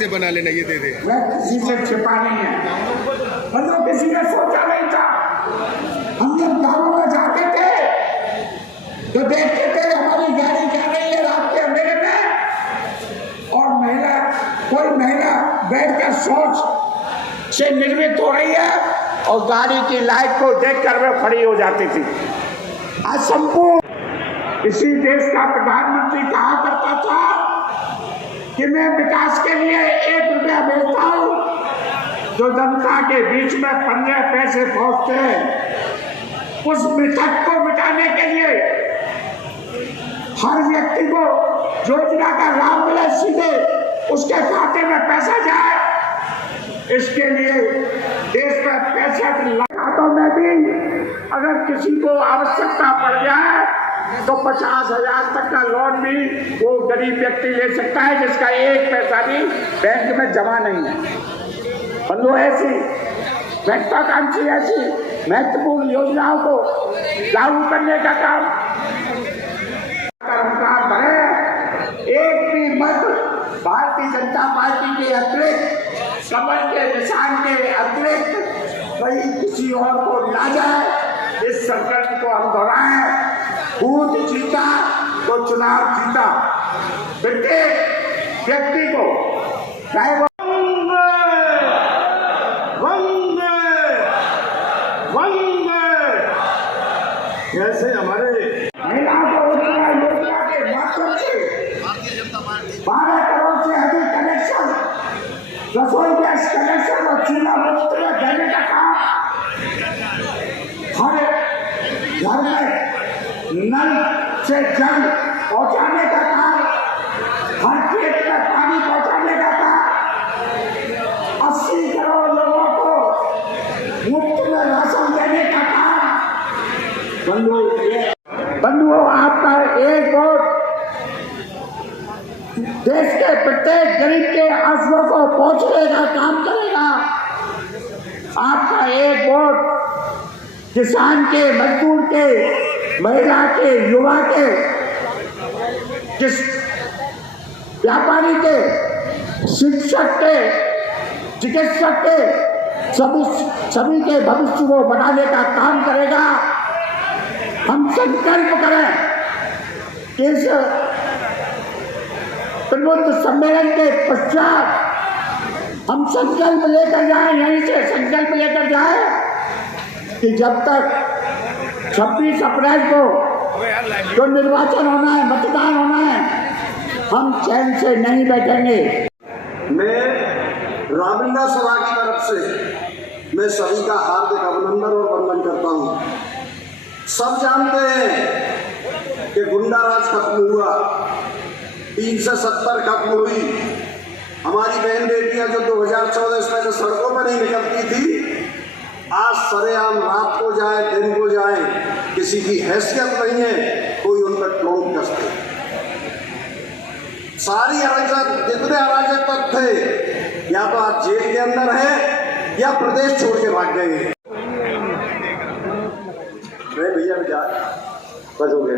से बना लेना, ये दे दे। मैं किसी से छिपा नहीं है, मतलब किसी ने सोचा नहीं था। हम जब गाँव में जाते थे तो देखते थे हमारी गाड़ी जा रही है रात के अंधेरे में और कोई महिला बैठकर शौच से निर्मित हो रही है और गाड़ी की लाइट को देखकर वे खड़ी हो जाती थी। आज संपूर्ण इसी देश का प्रधानमंत्री कहा करता था कि मैं विकास के लिए 1 रुपया भेजता हूं, जो जनता के बीच में 15 पैसे पहुंचते हैं। उस मिथक को मिटाने के लिए हर व्यक्ति को योजना का लाभ मिले, सीधे उसके खाते में पैसा जाए, इसके लिए देश में 65 खातों में भी अगर किसी को आवश्यकता पड़ जाए तो 50,000 तक का लोन भी वो गरीब व्यक्ति ले सकता है, जिसका 1 पैसा भी बैंक में जमा नहीं है। बंधु, ऐसी महत्वाकांक्षी ऐसी महत्वपूर्ण योजनाओं को लागू करने का काम भरे। एक भी मत भारतीय जनता पार्टी के अतिरिक्त, कमल के निशान के अतिरिक्त कहीं किसी और को ना जाए। इस संकल्प को हम दोहराएं। बूथ जीता तो चुनाव जीता। प्रत्येक व्यक्ति को चाहे वो जैसे हमारे महिलाओं को उज्ज्वला योजना के माध्यम से 12 करोड़ से अधिक कनेक्शन, रसोई गैस कनेक्शन और चूल्हा मुफ्त में देने का काम, हर घर में नल से जल पहुंचाने का काम, हर खेत में पानी पहुंचाने का काम, 80 करोड़ लोगों को मुफ्त में राशन देने का काम। बंधुओं, आपका एक वोट देश के प्रत्येक गरीब के आंसुओं को पहुंचने का काम करेगा। आपका एक वोट किसान के, मजदूर के, महिला के, युवा के, व्यापारी के, शिक्षक के, चिकित्सक के, सभी के भविष्य को बनाने का काम करेगा। हम संकल्प करें कि इस प्रबुद्ध सम्मेलन के पश्चात हम संकल्प लेकर जाएं, यहीं से संकल्प लेकर जाएं कि जब तक 26 अप्रैल को जो निर्वाचन होना है, मतदान होना है, हम चैन से नहीं बैठेंगे। मैं रामलीला सभा की तरफ से मैं सभी का हार्दिक अभिनंदन और वंदन करता हूँ। सब जानते हैं कि गुंडा राज खत्म हुआ, 3 से 70 खत्म हुई। हमारी बहन बेटियां जो 2014 में जो सड़कों पर नहीं निकलती थी, आज सरेआम रात को जाए दिन को जाए, किसी की हैसियत नहीं है, कोई उन पर टोंक कसते। सारी अराजक, जितने अराजक तक थे, या तो आज जेल के अंदर है या प्रदेश छोड़ के भाग गए हैं। भैया बस हो गया।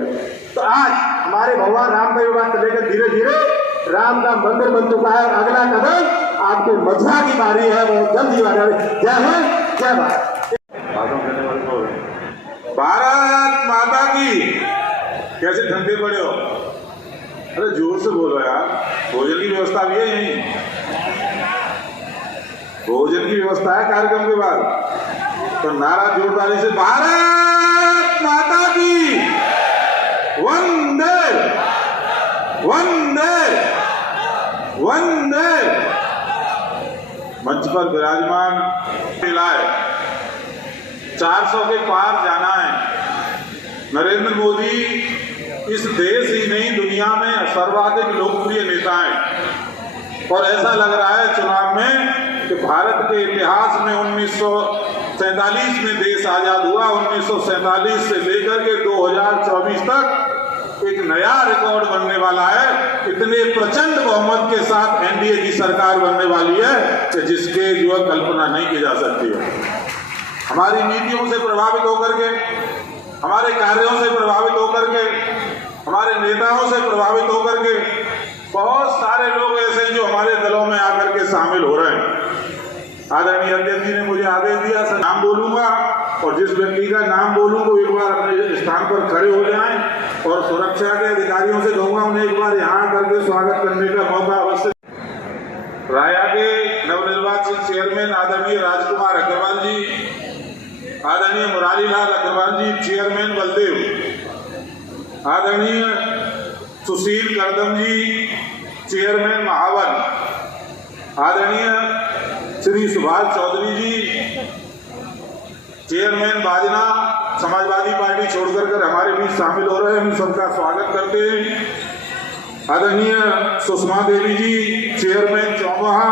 तो आज हमारे भगवान राम भाई बात लेकर धीरे धीरे राम का मंदिर बन चुका है और अगला कदम आपके मथुरा की बारी है, वो जल्द ही बारी। जय हिंद, जय भारत। भारत माता की। कैसे ठंडे पड़े हो? अरे जोर से बोलो यार। भोजन की व्यवस्था भी है यहीं, भोजन की व्यवस्था है कार्यक्रम के बाद। तो नारा जोरदारी से भारत माता की। वंदे वंदे वंदे। मंच पर विराजमान मिलाए 400 के पार जाना है। नरेंद्र मोदी इस देश ही नहीं दुनिया में सर्वाधिक लोकप्रिय नेता हैं और ऐसा लग रहा है चुनाव में कि भारत के इतिहास में 1947 में देश आजाद हुआ, 1947 से लेकर के 2024 तक एक नया रिकॉर्ड बनने वाला है। इतने प्रचंड बहुमत के साथ एनडीए की सरकार बनने वाली है कि जिसके जो कल्पना नहीं की जा सकती है। हमारी नीतियों से प्रभावित होकर के, हमारे कार्यों से प्रभावित होकर के, हमारे नेताओं से प्रभावित होकर के बहुत सारे लोग ऐसे हैं जो हमारे दलों में आकर के शामिल हो रहे हैं। आदरणीय अध्यक्ष जी ने मुझे आदेश दिया, सर नाम बोलूंगा और जिस व्यक्ति का नाम बोलूंगा एक बार अपने स्थान पर खड़े हो जाएं और सुरक्षा के अधिकारियों से कहूंगा उन्हें एक बार यहाँ करके स्वागत करने का मौका अवश्य। राया के नवनिर्वाचित चेयरमैन आदरणीय राजकुमार अग्रवाल जी, आदरणीय मुरारीलाल अग्रवाल जी चेयरमैन बलदेव, आदरणीय सुशील करदम जी चेयरमैन महावन, आदरणीय श्री सुभाष चौधरी जी चेयरमैन बाजना समाजवादी पार्टी छोड़कर कर हमारे बीच शामिल हो रहे हैं, हम सबका स्वागत करते हैं। आदरणीय सुषमा देवी जी चेयरमैन चौमहा,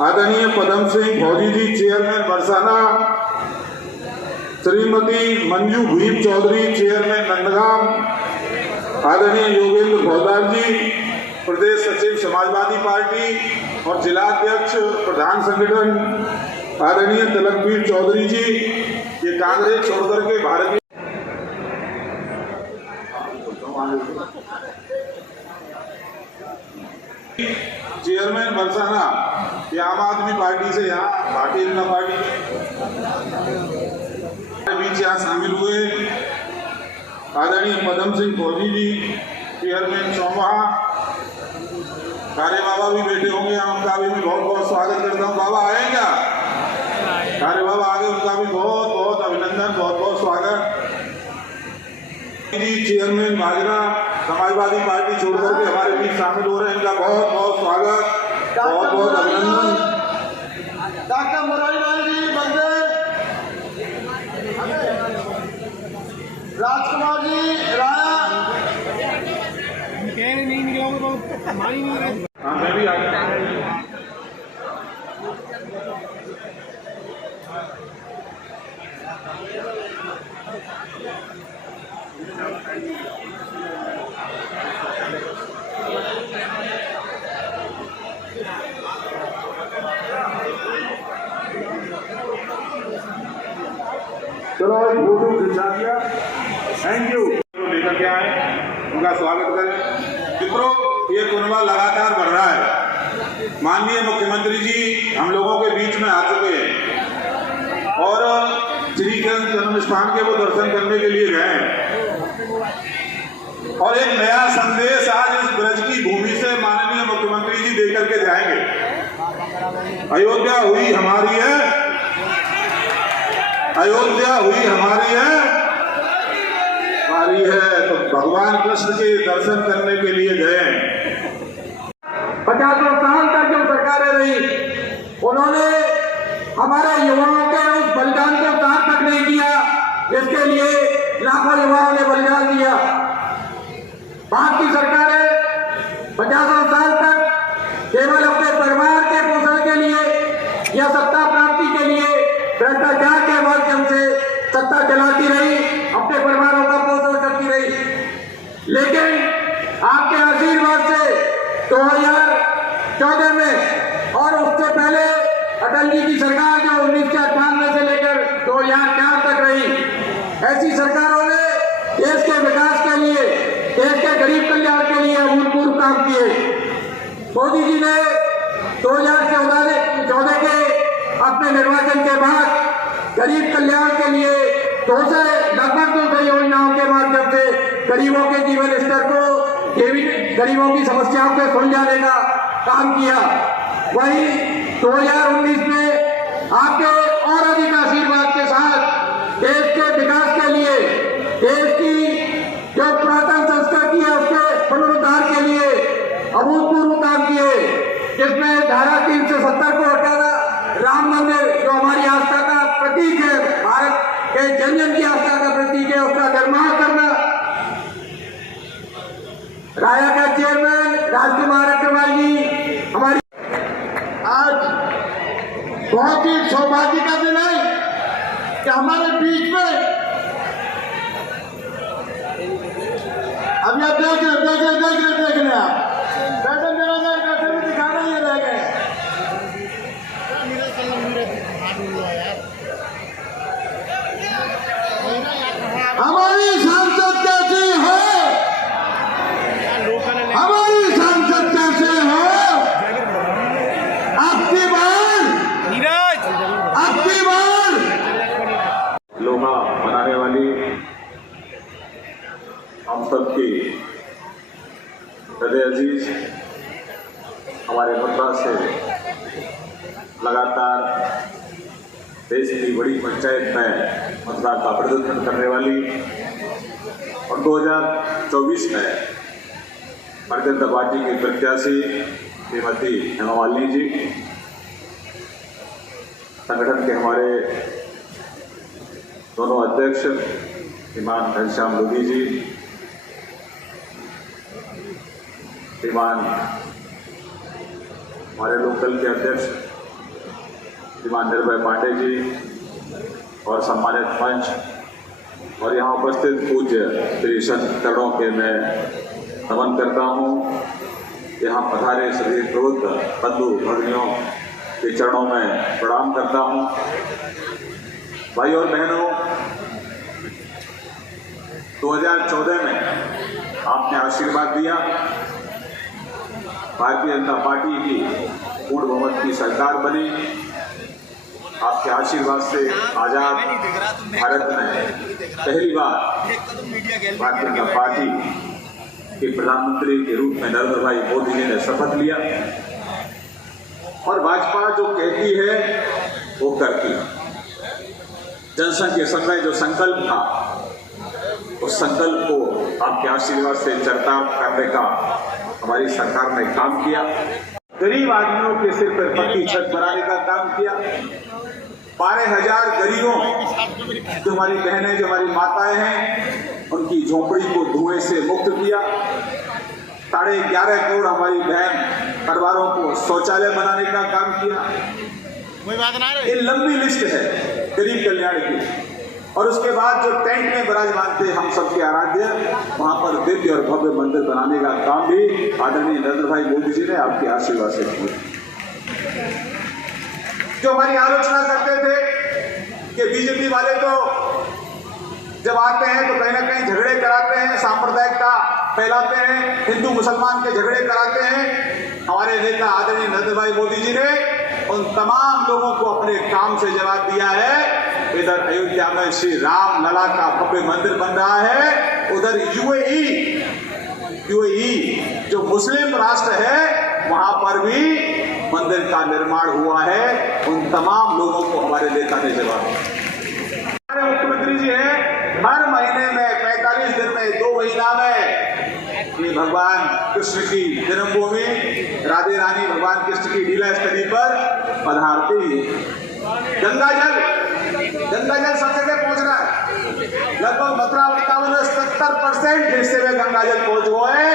आदरणीय पदम सिंह फौजी जी चेयरमैन बरसाना, श्रीमती मंजू भीम चौधरी चेयरमैन नंदगाम, आदरणीय योगेंद्र फौजदार जी प्रदेश सचिव समाजवादी पार्टी और जिलाध्यक्ष प्रधान संगठन, आदरणीय तिलकवीर चौधरी जी ये कांग्रेस छोड़कर के भारतीय चेयरमैन बरसाना ये आम आदमी पार्टी से यहाँ भारतीय जनता पार्टी के बीच यहाँ शामिल हुए। आदरणीय पदम सिंह फौजी जी चेयरमैन चौमहा, कार्य बाबा भी बैठे होंगे, उनका भी बहुत बहुत स्वागत करता हूँ। बाबा आए क्या? कार्य बाबा आगे, उनका भी बहुत बहुत अभिनंदन, बहुत बहुत स्वागत। जी चेयरमैन बाजना समाजवादी पार्टी छोड़कर के हमारे बीच शामिल हो रहे हैं, इनका बहुत बहुत स्वागत, बहुत बहुत अभिनंदन। डॉक्टर मुरारीलाल जी बलदेव, राजकुमार जी राया, नहीं निकला तो हमारी नहीं रही। हाँ मैं भी आ गया। चलो एक फोटो खिंचा दिया, थैंक यू। लेकर के आए, उनका स्वागत करें। मित्रों ये कुनबा लगातार बढ़ रहा है। माननीय मुख्यमंत्री जी हम लोगों के बीच में आ चुके हैं और श्री कृष्ण जन्म स्थान के वो दर्शन करने के लिए गए और एक नया संदेश आज इस ब्रज की भूमि से माननीय मुख्यमंत्री जी देकर के जाएंगे। अयोध्या हुई हमारी है, अयोध्या हुई हमारी है, तो भगवान कृष्ण के दर्शन करने के लिए गए। 50 साल तक जो सरकारें रही उन्होंने हमारे युवाओं के उस बलिदान को सार्थक नहीं किया जिसके लिए लाखों युवाओं ने बलिदान दिया। बाद की सरकारें 50 साल तक केवल अपने परिवार के पोषण के लिए या सत्ता प्राप्ति के लिए भ्रष्टाचार के माध्यम से सत्ता चलाती रही, अपने परिवारों का पोषण करती रही। लेकिन आपके आशीर्वाद से 2014 में और उससे पहले अटल जी की सरकार जो 1998 से लेकर 2004 तक रही, ऐसी सरकारों ने देश के विकास के लिए, देश के गरीब कल्याण के लिए अभूतपूर्व काम किए। मोदी जी ने 2014 के अपने निर्वाचन के बाद गरीब कल्याण के लिए लगभग 200 योजनाओं के माध्यम से गरीबों के जीवन स्तर को, गरीबों की समस्याओं को सुलझाने का काम किया। वही 2019 में आपके और अधिक आशीर्वाद के साथ देश के विकास के लिए, देश की जो पुरातन संस्कृति है उसके पुनरुद्धार के लिए अभूतपूर्व काम किए, जिसमें धारा 370 को हटाना, राम मंदिर जो हमारी आस्था का प्रतीक है, भारत के जन जन की आस्था का प्रतीक है, उसका निर्माण करना। राया का चेयरमैन राजकुमार अग्रवाल जी हमारी आज बहुत ही सौभाग्य का दिन है कि हमारे बीच में अभी आप देख रहे आप बैठे भी दिखा रहे हैं, रह गए। हमारी सांसद कैसी है, हमारी सांसद कैसे है, सबकी हृदय अजीज हमारे मथुरा से लगातार देश की बड़ी पंचायत में मथुरा का प्रतिनिधित्व करने वाली और 2024 में भारतीय जनता पार्टी की प्रत्याशी श्रीमती हेमा मालिनी जी, संगठन के हमारे दोनों अध्यक्ष श्रीमान घनश्याम लोधी जी, श्रीमान हमारे लोकल के अध्यक्ष श्रीमान निर्भय पांडे जी और सम्मानित मंच और यहाँ उपस्थित पूज्य श्री संत करों के मैं नमन करता हूँ। यहाँ पधारे सभी प्रबुद्ध बंधु भगिनियों के चरणों में प्रणाम करता हूँ। भाई और बहनों, 2014 में आपने आशीर्वाद दिया, भारतीय जनता पार्टी की पूर्ण बहुमत की सरकार बनी। आपके आशीर्वाद से आजाद भारत में पहली बार भारतीय जनता पार्टी के प्रधानमंत्री के रूप में नरेंद्र भाई मोदी जी ने शपथ लिया और भाजपा जो कहती है वो करती है। जनसंघ के समय जो संकल्प था उस संकल्प को आपके आशीर्वाद से चरितार्थ करने का हमारी सरकार ने काम किया। गरीब आदमियों के सिर पर पक्की छत बनाने का काम किया। 12,000 गरीबों जो हमारी बहनें, जो हमारी माताएं हैं, उनकी झोपड़ी को धुएं से मुक्त किया। 11.5 करोड़ हमारी बहन परिवारों को शौचालय बनाने का काम किया। ये लंबी लिस्ट है गरीब कल्याण की। और उसके बाद जो टेंट में विराजमान थे हम सबके आराध्य, वहां पर दिव्य और भव्य मंदिर बनाने का काम भी आदरणीय नरेंद्र भाई मोदी जी ने आपके आशीर्वाद से किया। जो हमारी आलोचना करते थे कि बीजेपी वाले तो जब आते हैं तो कहीं ना कहीं झगड़े कराते हैं, सांप्रदायिकता फैलाते हैं, हिंदू मुसलमान के झगड़े कराते हैं, हमारे नेता आदरणीय नरेंद्र भाई मोदी जी ने उन तमाम लोगों को अपने काम से जवाब दिया है। इधर अयोध्या में श्री राम लला का भव्य मंदिर बन रहा है, उधर यूएई जो मुस्लिम राष्ट्र है वहां पर भी मंदिर का निर्माण हुआ है। उन तमाम लोगों को हमारे नेता ने जवाब दिया। हमारे मुख्यमंत्री जी हैं, हर महीने में 45 दिन में 2 महीना में ये भगवान कृष्ण की जन्मभूमि राधे रानी भगवान कृष्ण की लीला स्थली पर पधारते ही गंगा जल सब जगह पहुंच रहा है। लगभग मथुरा वृंदावन में 70% हिस्से में गंगा जल पहुंच गए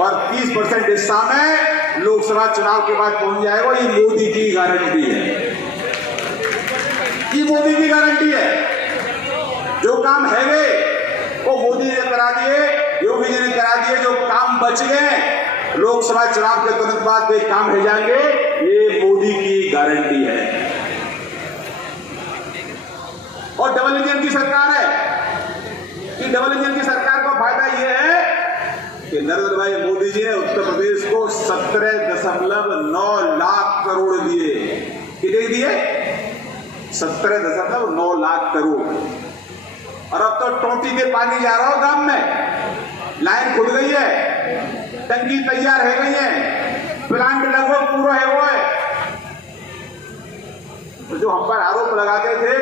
और 30% हिस्सा में लोकसभा चुनाव के बाद पहुंच जाएगा। ये मोदी की गारंटी है, ये मोदी की गारंटी है। जो काम है वो मोदी ने करा दिए, योगी जी ने करा दिए। जो काम बच गए लोकसभा चुनाव के तुरंत बाद वे काम हो जाएंगे, ये मोदी की गारंटी है। और डबल इंजन की सरकार है। कि डबल इंजन की सरकार का फायदा यह है कि नरेंद्र भाई मोदी जी ने उत्तर प्रदेश को 17.9 लाख करोड़ दिए। कितने दिए? 17.9 लाख करोड़। और अब तो टोटी के पानी जा रहा हो गांव में, लाइन खुल गई है, टंकी तैयार हो गई है, प्लांट लगभग पूरा है वो है। तो जो हम पर आरोप लगाते थे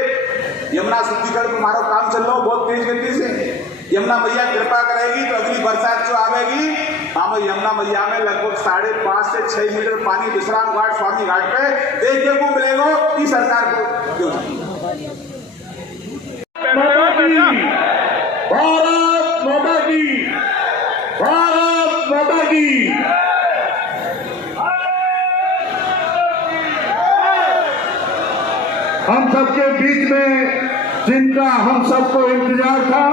यमुना शुद्धिकरण में हमारा काम चल रहा हो बहुत तेज गति से, यमुना मैया कृपा करेगी तो अगली बरसात जो आवेगी हम यमुना मैया में लगभग 5.5 से 6 मीटर पानी विश्राम घाट स्वामी घाट पे देखने को मिलेगा कि सरकार को क्यों। भारत माता की, भारत माता की। हम सबके बीच में जिनका हम सबको इंतजार था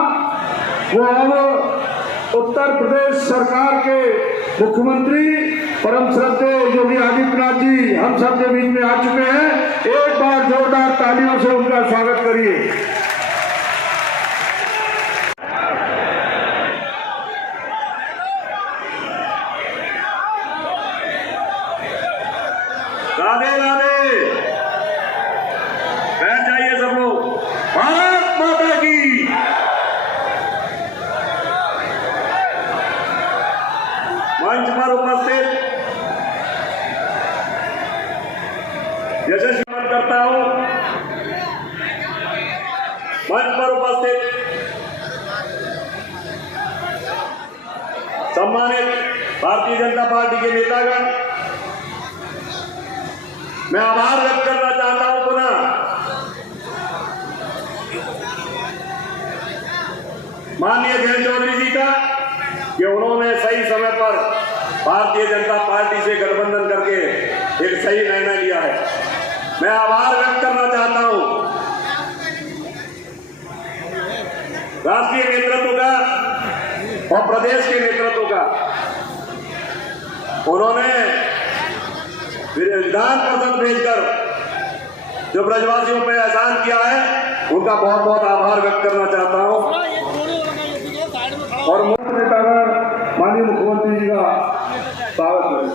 वो अब उत्तर प्रदेश सरकार के मुख्यमंत्री परम श्रद्धेय योगी आदित्यनाथ जी हम सबके बीच में आ चुके हैं। एक बार जोरदार तालियों से उनका स्वागत करिए। राधे राधे, बैठ जाइए सब लोग। भारत माता की। सम्मानित भारतीय जनता पार्टी के नेतागण, मैं आभार व्यक्त करना चाहता हूं पुनः माननीय जयंत चौधरी जी का कि उन्होंने सही समय पर भारतीय जनता पार्टी से गठबंधन करके एक सही निर्णय लिया है। मैं आभार व्यक्त करना चाहता हूं राष्ट्रीय नेतृत्व का और प्रदेश के नेतृत्व का। उन्होंने विधान परिषद भेजकर जो ब्रजवासियों पर एहसान किया है, उनका बहुत बहुत आभार व्यक्त करना चाहता हूं। और मुख्य नेतागण माननीय मुख्यमंत्री जी का स्वागत करें।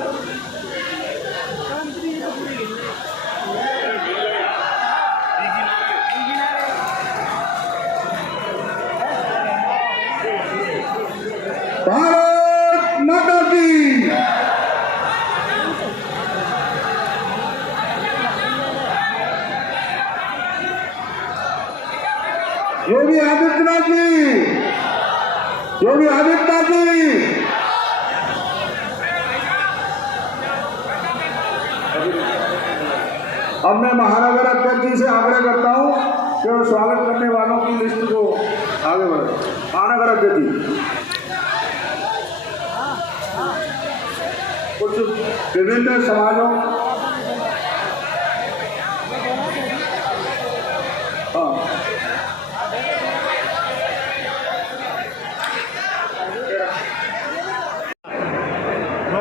भारत माता की योगी आदित्यनाथ जी, योगी आदित्यनाथ जी। अब मैं महानगर अध्यक्ष जी से आग्रह करता हूं कि वो स्वागत करने वालों की लिस्ट को आगे बढ़े। महानगर अध्यक्ष जी, कुछ विभिन्न समाजों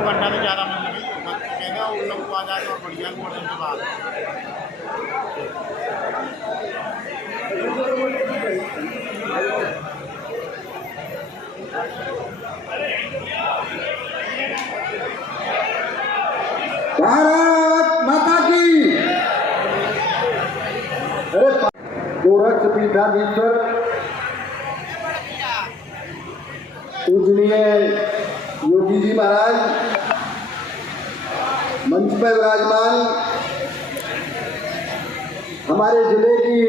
घंटा से ज़्यादा कहेगा उन लोग को आ जाएगा और बढ़िया मौसम के बाद भारत माता की। गोरक्ष पीठाधीश्वर पूजनीय योगी जी महाराज, मंच पर विराजमान हमारे जिले की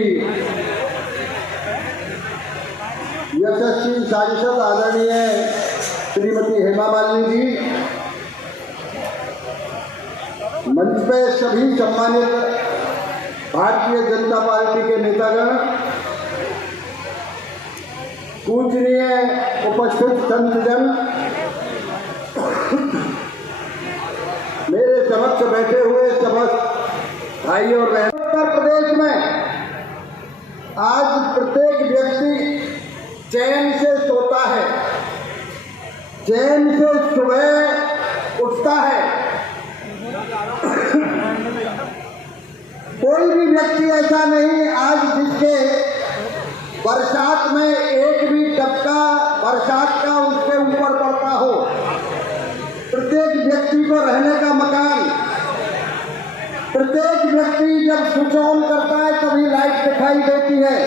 यशस्वी सांसद आदरणीय श्रीमती हेमा मालिनी जी, मंच पे सभी सम्मानित भारतीय जनता पार्टी के नेतागण, पूजनीय उपस्थित संतजन, मेरे समक्ष बैठे हुए समस्त भाई और बहन। उत्तर प्रदेश में आज प्रत्येक व्यक्ति चैन से सोता है, चैन से सुबह उठता है। कोई भी व्यक्ति ऐसा नहीं आज जिसके बरसात में एक भी टपका बरसात का उसके ऊपर पड़ता हो। प्रत्येक व्यक्ति को रहने का मकान, प्रत्येक व्यक्ति जब स्विच ऑन करता है तभी लाइट दिखाई देती है।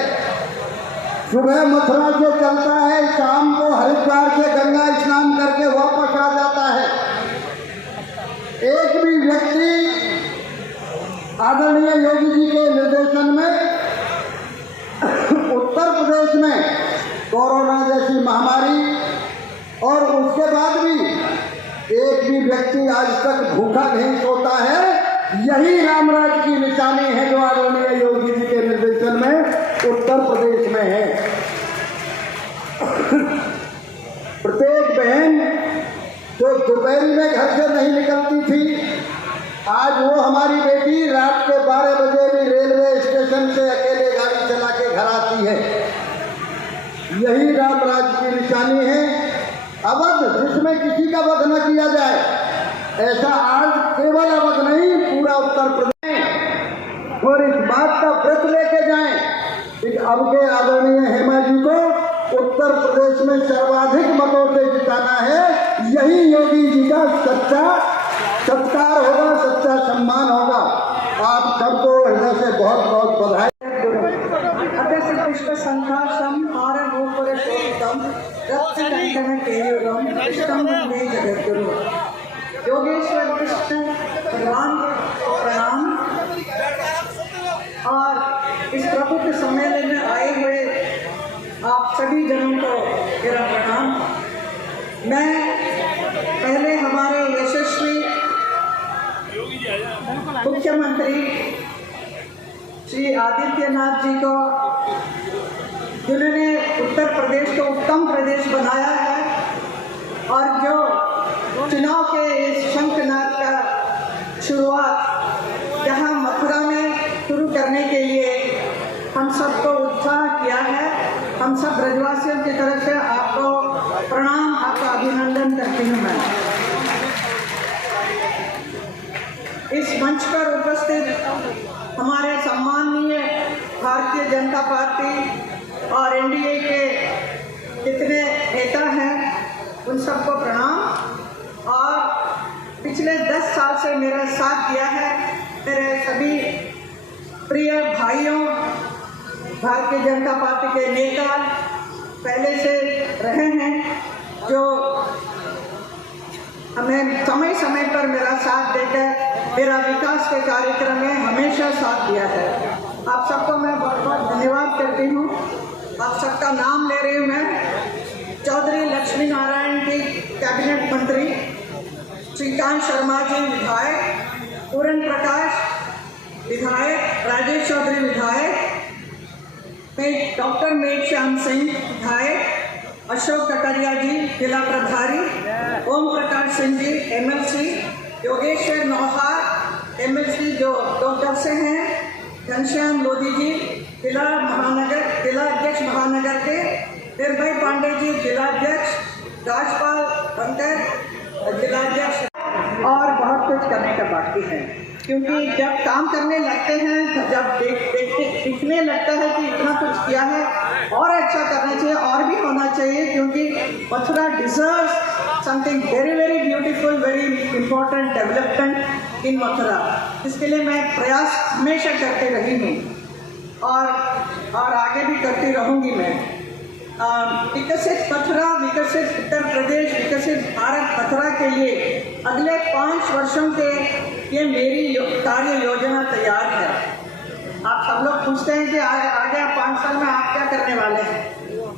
सुबह मथुरा से चलता है, शाम को हरिद्वार से गंगा स्नान करके वापस आ जाता है। एक भी व्यक्ति आदरणीय योगी जी के निर्देशन में उत्तर प्रदेश में कोरोना जैसी महामारी और उसके बाद भी एक भी व्यक्ति आज तक भूखा नहीं सोता है। यही रामराज की निशानी है जो आदरणीय योगी जी के निर्देशन में उत्तर प्रदेश में है। प्रत्येक बहन जो दोपहरी में घर से नहीं निकलती थी, आज वो हमारी बेटी रात के 12 बजे भी रेलवे स्टेशन से अकेले गाड़ी चला के घर आती है। यही रामराज की निशानी है। अवध जिसमें किसी का वध न किया जाए, ऐसा आज केवल अवध नहीं पूरा उत्तर प्रदेश। और इस बात का व्रत लेके जाएं कि अब के आदरणीय हेमा जी को उत्तर प्रदेश में सर्वाधिक मतों से जिताना है। यही योगी जी का सच्चा सत्कार होगा, सच्चा सम्मान होगा। आप सबको हृदय से बहुत बहुत बधाई। पुष्प संघासम आरभूपुर शोभितम रत्नकंकण केयूरम कृष्णं वंदे जगद्गुरु। योगेश्वर कृष्ण भगवान को प्रणाम। और इस प्रभु के सम्मेलन में आए हुए आप सभी जनों को मेरा प्रणाम। मैं मुख्यमंत्री श्री आदित्यनाथ जी को, जिन्होंने उत्तर प्रदेश को उत्तम प्रदेश बनाया है और जो चुनाव के इस शंखनाद का शुरुआत जहां मथुरा में शुरू करने के लिए हम सबको उत्साह किया है, हम सब ब्रजवासियों की तरफ से आपको प्रणाम, आपका अभिनंदन करती हूँ मैं। इस मंच पर उपस्थित हमारे सम्माननीय भारतीय जनता पार्टी और एनडीए के जितने नेता हैं उन सबको प्रणाम। और पिछले 10 साल से मेरा साथ दिया है मेरे सभी प्रिय भाइयों, भारतीय जनता पार्टी के नेता पहले से रहे हैं जो हमें समय समय पर मेरा साथ देकर मेरा विकास के कार्यक्रम में हमेशा साथ दिया है। आप सबको मैं बहुत बहुत धन्यवाद करती हूँ। आप सबका नाम ले रही हूँ मैं। चौधरी लक्ष्मी नारायण जी कैबिनेट मंत्री, श्रीकांत शर्मा जी विधायक, पूरन प्रकाश विधायक, राजेश चौधरी विधायक, डॉक्टर मेघश्याम सिंह विधायक, अशोक कटरिया जी जिला प्रभारी, ओम प्रकाश सिंह जी एमएलसी, योगेश्वर नौहार एमएलसी जो डॉक्टर से हैं, घनश्याम लोधी जी जिला अध्यक्ष महानगर के, निर्भय पांडे जी जिला अध्यक्ष, राजपाल बंकर जिला अध्यक्ष। और बहुत कुछ करने का बाकी है, क्योंकि जब काम करने लगते हैं तो जब दिखने लगता है कि इतना कुछ किया है और अच्छा करना चाहिए और भी होना चाहिए, क्योंकि Mathura deserves something very very beautiful, very important development in Mathura. इसके लिए मैं प्रयास हमेशा करती रही हूँ और आगे भी करती रहूँगी मैं। विकसित मथुरा, विकसित उत्तर प्रदेश, विकसित भारत मथुरा के लिए अगले 5 वर्षों के ये मेरी कार्य योजना तैयार है। आप सब लोग पूछते हैं कि आगे 5 साल में आप क्या करने वाले हैं?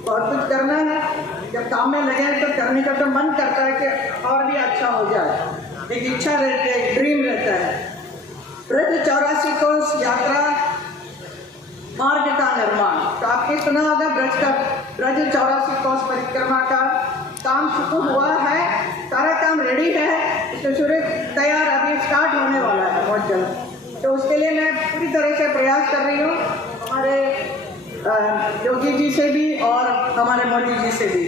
बहुत कुछ करना है। जब काम में लगे तो करने का तो मन करता है कि और भी अच्छा हो जाए, एक इच्छा रहती है, एक ड्रीम रहता है। ब्रज 84 कोस यात्रा मार्ग का निर्माण, तो आपने सुना होगा ब्रज 84 कोस परिक्रमा का काम शुरू हुआ है, सारा काम रेडी है, इसमें शुरू तैयार अभी स्टार्ट होने वाला है बहुत जल्द। तो उसके लिए मैं पूरी तरह से प्रयास कर रही हूँ, हमारे योगी जी से भी और हमारे मोदी जी से भी।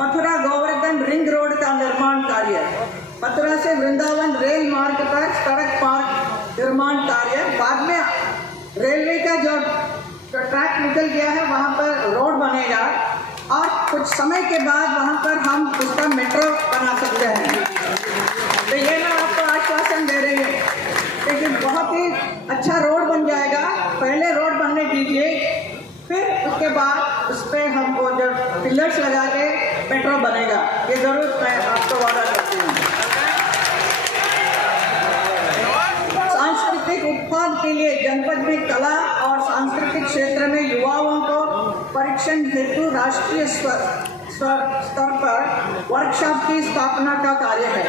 मथुरा गोवर्धन रिंग रोड का निर्माण कार्य, मथुरा से वृंदावन रेल मार्ग पर सड़क मार्ग निर्माण कार्य, बाद में रेलवे का जो ट्रैक निकल गया है वहाँ पर रोड बनेगा और कुछ समय के बाद वहाँ पर हम उसका मेट्रो बना सकते हैं। तो ये मैं आपको आश्वासन दे रही हूँ, लेकिन बहुत ही अच्छा रोड बन जाएगा। पहले रोड बनने दीजिए, फिर उसके बाद उस पर हमको जो पिलर्स लगा के मेट्रो बनेगा, ये जरूर मैं आपको वादा करती हूँ। सांस्कृतिक उत्पाद के लिए जनपद में कला और सांस्कृतिक क्षेत्र में युवाओं को परीक्षण हेतु राष्ट्रीय स्तर पर वर्कशॉप की स्थापना का कार्य है।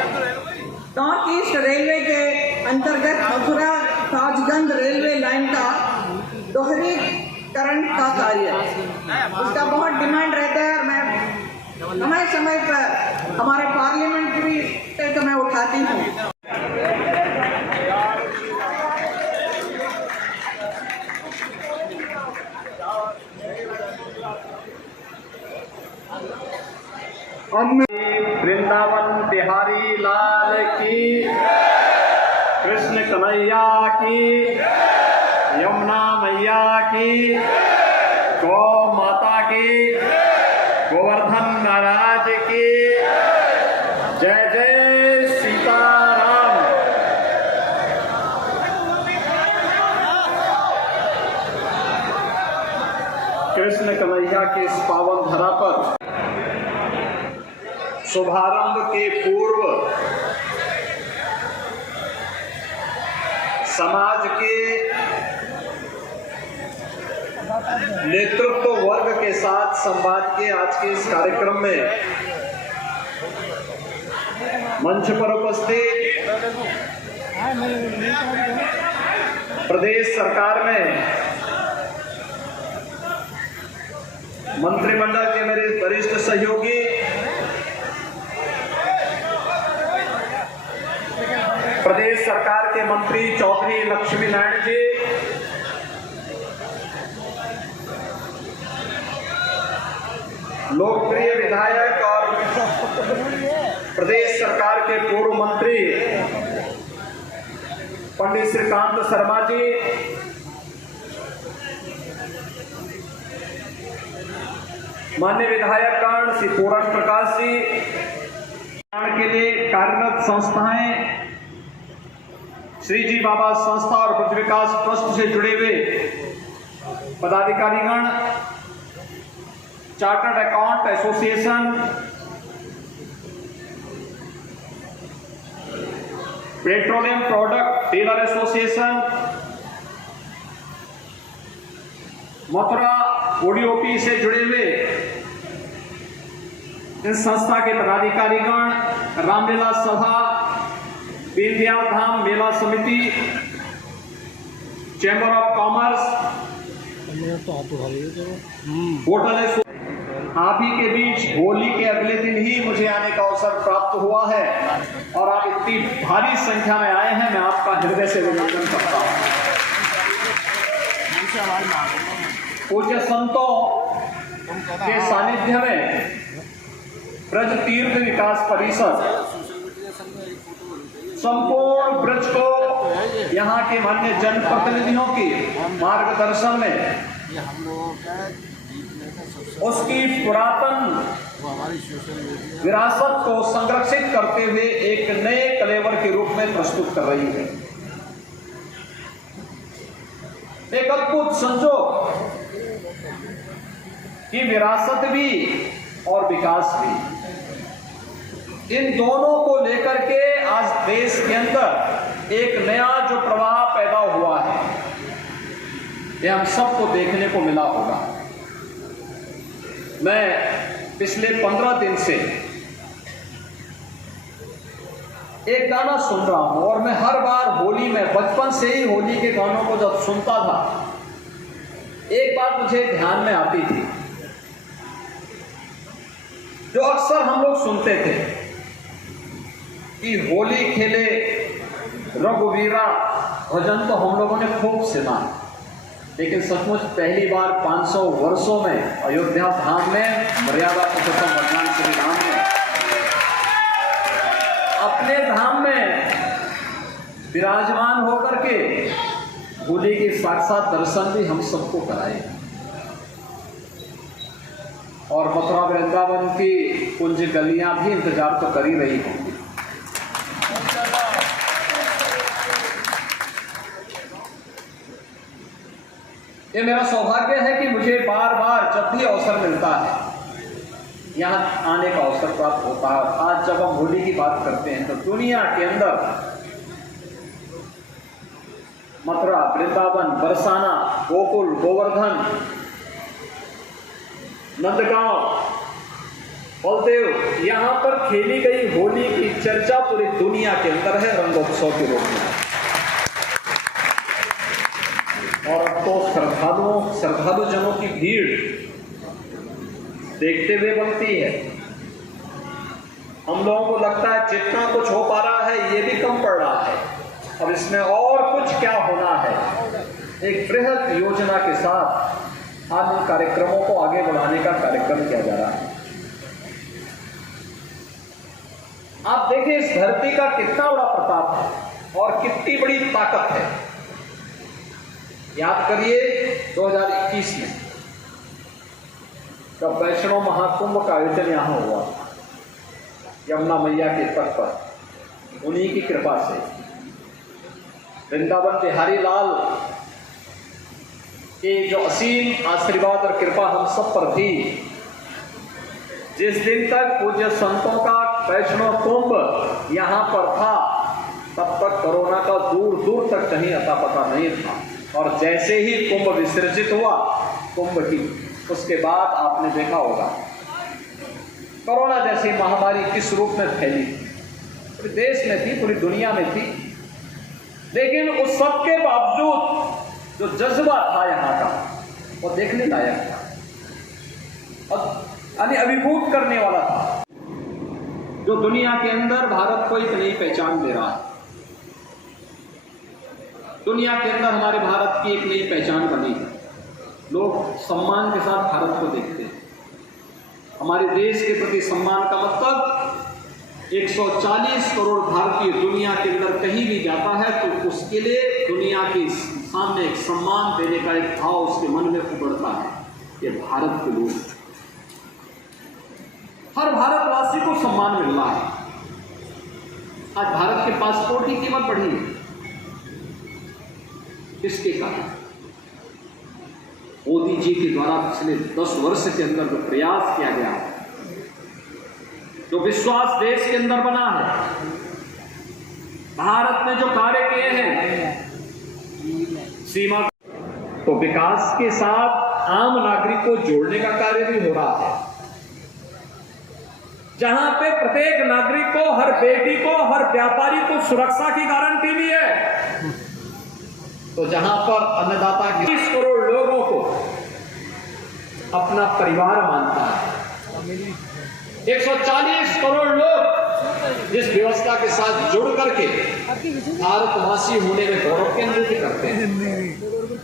नॉर्थ ईस्ट रेलवे के अंतर्गत मथुरा ताजगंज रेलवे लाइन का दोहरीकरण का कार्य, उसका बहुत डिमांड रहता है और मैं समय पर हमारे पार्लियामेंट्री से तो मैं उठाती हूँ। वृंदावन बिहारी लाल की, कृष्ण कन्हैया की, यमुना मैया की, गौ माता की, गोवर्धन महाराज की, जय जय सीताराम। कृष्ण कन्हैया के इस पावन धरा पर शुभारंभ के पूर्व समाज के नेतृत्व वर्ग के साथ संवाद के आज के इस कार्यक्रम में मंच पर उपस्थित प्रदेश सरकार में मंत्रिमंडल के मेरे वरिष्ठ सहयोगी, प्रदेश सरकार के मंत्री चौधरी लक्ष्मी नारायण जी, लोकप्रिय विधायक और प्रदेश सरकार के पूर्व मंत्री पंडित श्रीकांत शर्मा जी, माननीय विधायकगण श्री पूरन प्रकाश जी, के लिए कार्यरत संस्थाएं, श्री जी बाबा संस्था और ब्रज विकास ट्रस्ट से जुड़े हुए पदाधिकारीगण, chartered account association, petroleum product dealer association, Mathura ODOP से जुड़े हुए इस संस्था के पदाधिकारीगण, रामलीला सभा, दीनदयाल धाम मेला समिति, चैम्बर ऑफ कॉमर्स, होटल, आप ही के बीच होली के अगले दिन ही मुझे आने का अवसर प्राप्त हुआ है और आप इतनी भारी संख्या में आए हैं, मैं आपका हृदय से अभिनंदन करता हूं। पूज्य संतों के सानिध्य में ब्रज तीर्थ विकास परिषद संपूर्ण ब्रज को यहाँ के माननीय जनप्रतिनिधियों के मार्गदर्शन में उसकी पुरातन विरासत को संरक्षित करते हुए एक नए कलेवर के रूप में प्रस्तुत कर रही है। एक अद्भुत संजोग की विरासत भी और विकास भी, इन दोनों को लेकर के आज देश के अंदर एक नया जो प्रवाह पैदा हुआ है, यह हम सबको देखने को मिला होगा। मैं पिछले 15 दिन से एक गाना सुन रहा हूं और मैं हर बार होली में, बचपन से ही होली के गानों को जब सुनता था, एक बात मुझे ध्यान में आती थी जो अक्सर हम लोग सुनते थे कि होली खेले रघुवीरा भजन तो हम लोगों ने खूब सुना, लेकिन सचमुच पहली बार 500 वर्षों में अयोध्या धाम में मर्यादा पुरुषोत्तम भगवान श्री राम ने अपने धाम में विराजमान होकर के होली के साक्षात दर्शन भी हम सबको कराए और मथुरा वृंदावन की कुंज गलियां भी इंतजार तो कर ही रही होंगी। ये मेरा सौभाग्य है कि मुझे बार बार जब भी अवसर मिलता है यहाँ आने का अवसर प्राप्त होता है। आज जब हम होली की बात करते हैं तो दुनिया के अंदर मथुरा, वृंदावन, बरसाना, गोकुल, गोवर्धन, नंदगांव, बलदेव, यहाँ पर खेली गई होली की चर्चा पूरी दुनिया के अंदर है रंगोत्सव के रूप में। और अब तो श्रद्धालु जनों की भीड़ देखते हुए बनती है। हम लोगों को लगता है जितना कुछ हो पा रहा है ये भी कम पड़ रहा है, अब इसमें और कुछ क्या होना है। एक बृहद योजना के साथ आज इन कार्यक्रमों को आगे बढ़ाने का कार्यक्रम किया जा रहा है। आप देखिए इस धरती का कितना बड़ा प्रताप है और कितनी बड़ी ताकत है। याद करिए 2021 में जब वैष्णव महाकुंभ का आयोजन यहां हुआ था, यमुना मैया के तट पर, उन्हीं की कृपा से वृंदावन बिहारी लाल के जो असीम आशीर्वाद और कृपा हम सब पर थी। जिस दिन तक पूज्य संतों का वैष्णव कुंभ यहाँ पर था तब तक कोरोना का दूर दूर तक कहीं अता पता नहीं था। और जैसे ही कुंभ विसर्जित हुआ, कुंभ की उसके बाद आपने देखा होगा कोरोना जैसी महामारी किस रूप में फैली, पूरे देश में थी, पूरी दुनिया में थी। लेकिन उस सब के बावजूद जो जज्बा था यहाँ का वो देखने लायक था और अभिभूत करने वाला था, जो दुनिया के अंदर भारत को एक नई पहचान दे रहा है। दुनिया के अंदर हमारे भारत की एक नई पहचान बनी है। लोग सम्मान के साथ भारत को देखते हैं। हमारे देश के प्रति सम्मान का मतलब 140 करोड़ भारतीय दुनिया के अंदर कहीं भी जाता है तो उसके लिए दुनिया के सामने एक सम्मान देने का एक भाव उसके मन में उभरता है। ये भारत के लोग, हर भारतवासी को सम्मान मिल रहा है। आज भारत के पासपोर्ट की कीमत बढ़ी है, किसके कारण? मोदी जी के द्वारा पिछले 10 वर्ष के अंदर जो प्रयास किया गया है, जो विश्वास देश के अंदर बना है, भारत ने जो कार्य किए हैं सीमा, तो विकास के साथ आम नागरिक को जोड़ने का कार्य भी हो रहा है। जहां पे प्रत्येक नागरिक को, हर बेटी को, हर व्यापारी को सुरक्षा की गारंटी भी है, तो जहां पर अन्नदाता 20 करोड़ लोगों को अपना परिवार मानता है, 140 करोड़ लोग इस व्यवस्था के साथ जुड़ करके भारतवासी होने में गौरव की अनुभूति करते हैं।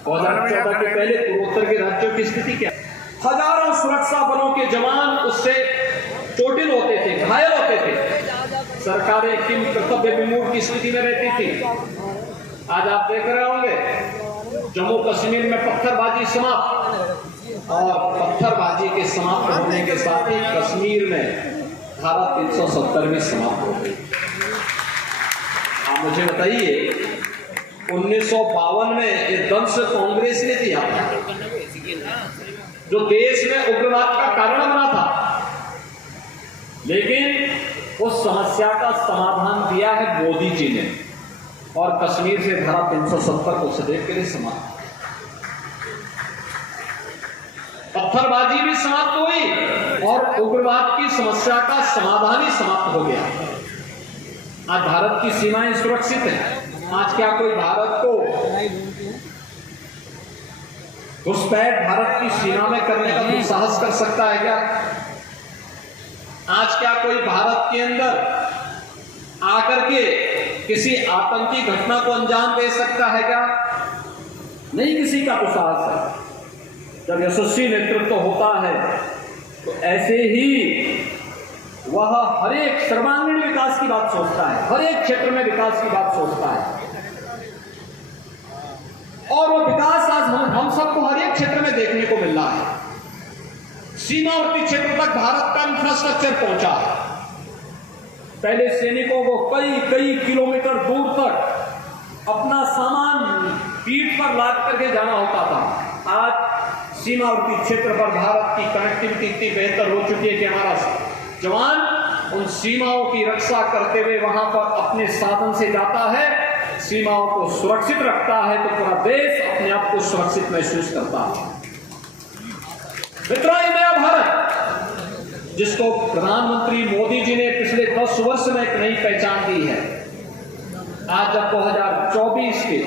2014 के पहले पूर्वोत्तर के राज्यों की स्थिति क्या? हजारों सुरक्षा बलों के जवान उससे चोटिल होते थे, घायल होते थे, सरकारें किम कर्तव्य विमूढ़ की स्थिति में रहती थी। आज आप देख रहे होंगे जम्मू कश्मीर में पत्थरबाजी समाप्त, और पत्थरबाजी के समाप्त होने के साथ ही कश्मीर में धारा 370 भी समाप्त हो गई। आप मुझे बताइए 1952 में ये दंश कांग्रेस ने दिया जो देश में उग्रवाद का कारण बना था, लेकिन उस समस्या का समाधान दिया है मोदी जी ने, और कश्मीर से धारा 370 को सदैव के लिए समाप्त। पत्थरबाजी भी समाप्त हुई और उग्रवाद की समस्या का समाधान ही समाप्त हो गया। आज भारत की सीमाएं सुरक्षित हैं। आज क्या कोई भारत को घुसपैठ भारत की सीमा में करने का दुस्साहस कर सकता है क्या? आज क्या कोई भारत के अंदर आकर के किसी आतंकी घटना को अंजाम दे सकता है क्या? नहीं, किसी का दुस्साहस है। जब यशस्वी नेतृत्व होता है तो ऐसे ही वह हर एक सर्वांगीण विकास की बात सोचता है, हर एक क्षेत्र में विकास की बात सोचता है, और वो विकास आज हम सबको हर एक क्षेत्र में देखने को मिल रहा है। सीमावर्ती क्षेत्र तक भारत का इंफ्रास्ट्रक्चर पहुंचा है। पहले सैनिकों को कई किलोमीटर दूर तक अपना सामान पीठ पर लाद करके जाना होता था। आज सीमावर्ती क्षेत्र पर भारत की कनेक्टिविटी इतनी बेहतर हो चुकी है कि हमारा जवान उन सीमाओं की रक्षा करते हुए वहां पर अपने साधन से जाता है, सीमाओं को सुरक्षित रखता है, तो पूरा देश अपने आप को सुरक्षित महसूस करता है। मित्रों, ये नया भारत जिसको प्रधानमंत्री मोदी जी ने पिछले 10 वर्ष में एक नई पहचान दी है, आज जब 2024 के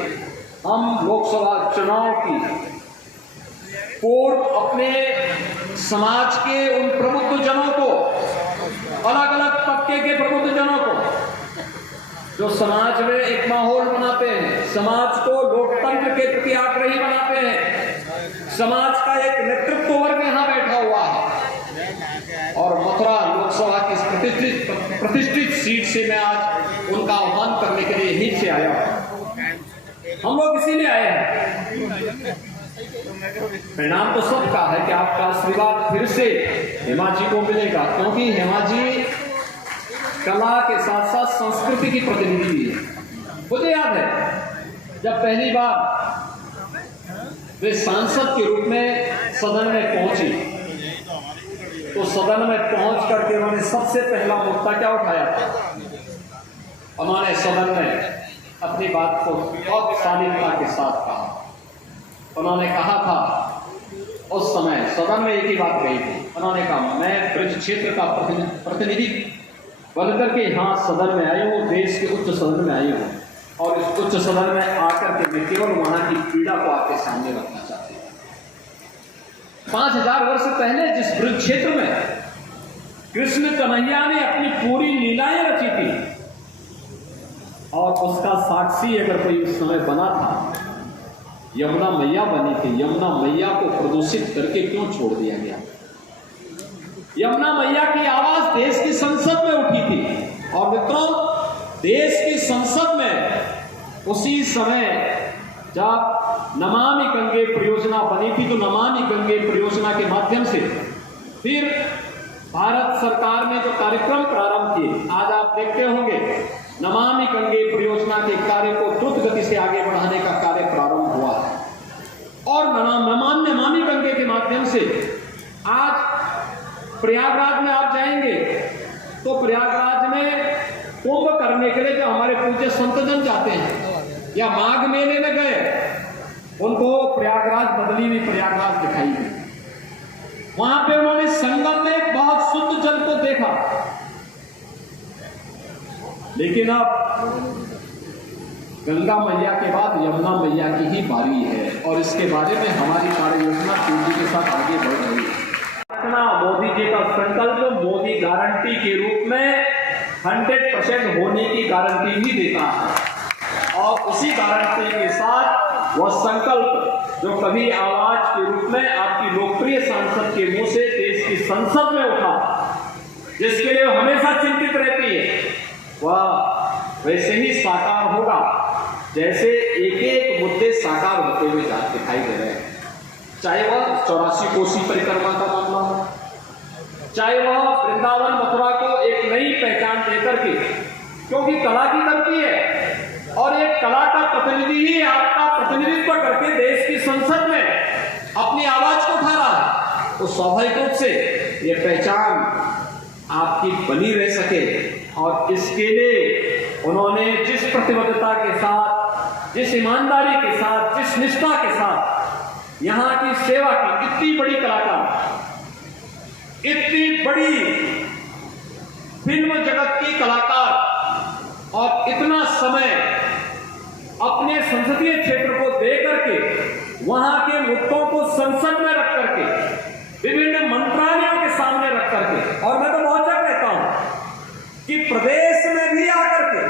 हम लोकसभा चुनाव की पूर्व अपने समाज के उन प्रबुद्धजनों को, अलग अलग तबके के प्रबुद्धजनों को, जो समाज में एक माहौल बनाते हैं, समाज को लोकतंत्र के प्रति आग्रही बनाते हैं, समाज का एक नेतृत्व वर्ग यहाँ बैठा हुआ है, और मथुरा लोकसभा की प्रतिष्ठित सीट से मैं आज उनका आह्वान करने के लिए यहीं से आया हूं। हम लोग इसीलिए आए हैं, परिणाम तो सबका है कि आपका आशीर्वाद फिर से हेमा जी को मिलेगा, क्योंकि हेमा जी कला के साथ साथ संस्कृति की प्रतिनिधि भी है। मुझे याद है जब पहली बार वे सांसद के रूप में सदन में पहुंची, तो सदन में पहुंच करके उन्होंने सबसे पहला मुद्दा क्या उठाया था? उन्होंने सदन में अपनी बात को बहुत शालीनता के साथ कहा। उन्होंने कहा था, उस समय सदन में एक ही बात कही थी, उन्होंने कहा मैं ब्रज क्षेत्र का प्रतिनिधि बनकर के यहाँ सदन में आई हूँ, देश के उच्च सदन में आई हूँ, और इस उच्च सदन में आकर के मैं केवल वहां की पीड़ा को आपके सामने रखना चाहती हूं। 5000 वर्ष पहले जिस ब्रज क्षेत्र में कृष्ण कन्हैया ने अपनी पूरी लीलाएं रची थी और उसका साक्षी अगर कोई उस समय बना था, यमुना मैया बनी थी। यमुना मैया को प्रदूषित करके क्यों छोड़ दिया गया? यमुना मैया की आवाज देश की संसद में उठी थी और मित्रों, देश की संसद में उसी समय जब नमामि गंगे परियोजना बनी थी तो नमामि गंगे परियोजना के माध्यम से फिर भारत सरकार ने जो कार्यक्रम प्रारंभ किए, आज आप देखते होंगे नमामि गंगे परियोजना के कार्य को द्रुत गति से आगे बढ़ाने का कार्य प्रारंभ हुआ है और नमामि गंगे के माध्यम से आज प्रयागराज में आप जाएंगे तो प्रयागराज में कुंभ करने के लिए जो हमारे पूज्य संतजन जाते हैं या माघ मेले में गए, उनको प्रयागराज बदली हुई प्रयागराज दिखाई दी। वहां पे उन्होंने संगम में बहुत शुद्ध जल को देखा, लेकिन अब गंगा मैया के बाद यमुना मैया की ही बारी है और इसके बारे में हमारी कार्य योजना तेजी के साथ आगे बढ़ रही है। मोदी जी का संकल्प मोदी गारंटी के रूप में 100% होने की गारंटी भी देता है और उसी गारंटी के साथ वह संकल्प जो कभी आवाज के रूप में आपकी लोकप्रिय सांसद के मुंह से देश की संसद में उठा, जिसके लिए हमेशा चिंतित रहती है, वह वैसे ही साकार होगा जैसे एक एक मुद्दे साकार होते हुए दिखाई दे रहे हैं। चाहे वह 84 कोसी परिक्रमा का मामला हो, चाहे वह वृंदावन मथुरा को एक नई पहचान देकर के, क्योंकि कला की धरती है और एक कला का प्रतिनिधि ही आपका प्रतिनिधित्व करके देश की संसद में अपनी आवाज को उठा रहा है, तो स्वाभाविक रूप से ये पहचान आपकी बनी रह सके और इसके लिए उन्होंने जिस प्रतिबद्धता के साथ, जिस ईमानदारी के साथ, जिस निष्ठा के साथ यहां की सेवा की, इतनी बड़ी कलाकार, इतनी बड़ी फिल्म जगत की कलाकार और इतना समय अपने संसदीय क्षेत्र को दे करके वहां के मुद्दों को संसद में रख करके विभिन्न मंत्रालयों के सामने रख करके, और मैं तो बहुत जगह कहता हूं कि प्रदेश में भी आकर के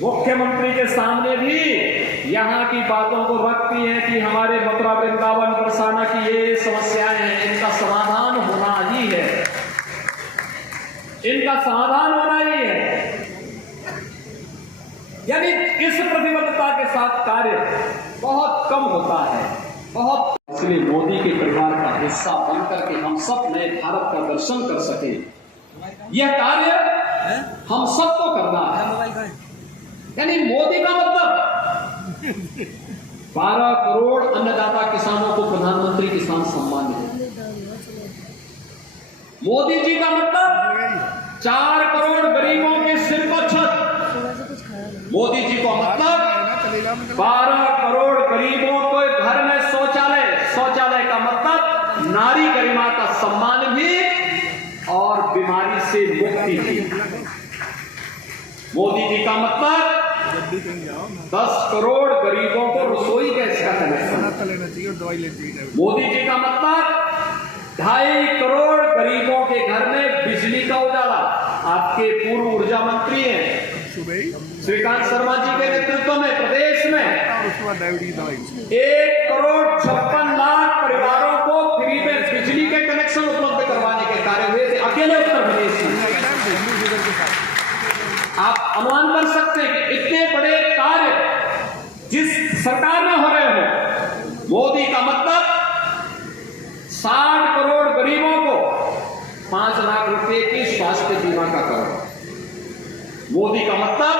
मुख्यमंत्री के सामने भी यहाँ की बातों को रखती है कि हमारे मथुरा वृंदावन बरसाना की ये समस्याएं हैं, इनका समाधान होना ही है, इनका समाधान होना ही है। यानी इस प्रतिबद्धता के साथ कार्य बहुत कम होता है, बहुत। इसलिए मोदी के परिवार का हिस्सा बनकर के हम सब नए भारत का दर्शन कर सके, यह कार्य हम सबको करना है। यानी मोदी का मतलब 12 करोड़ अन्नदाता किसानों को प्रधानमंत्री किसान सम्मान है। मोदी जी का मतलब 4 करोड़ गरीबों के सिर पर छत। मोदी जी को मतलब 12 करोड़ गरीबों को घर में शौचालय, शौचालय का मतलब नारी गरिमा का सम्मान भी और बीमारी से मुक्ति भी। मोदी जी का मतलब 10 करोड़ गरीबों को रसोई गैस का कनेक्शन। मोदी जी का मतलब 2.5 करोड़ गरीबों के घर में बिजली का उजाला। आपके पूर्व ऊर्जा मंत्री हैं श्रीकांत शर्मा जी के नेतृत्व में प्रदेश में 1 करोड़ 56 लाख परिवारों को फ्री में बिजली के कनेक्शन उपलब्ध करवाने के कार्य हुए थे अकेले उत्तर प्रदेश में। आप अनुमान कर सकते हैं कि इतने बड़े कार्य जिस सरकार में हो रहे हो। मोदी का मतलब 60 करोड़ गरीबों को 5 लाख रुपए की स्वास्थ्य बीमा का करो। मोदी का मतलब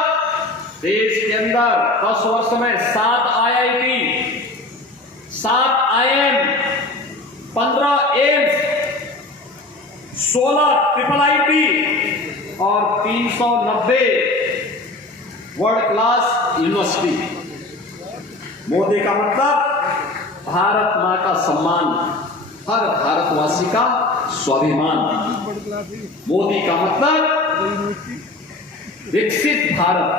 देश के अंदर 10 वर्ष में 7 IIT, 7 IIM, 15 एम्स, 16 IIIT और 390 वर्ल्ड क्लास यूनिवर्सिटी। मोदी का मतलब भारत मां का सम्मान, हर भारतवासी का स्वाभिमान। मोदी का मतलब विकसित भारत,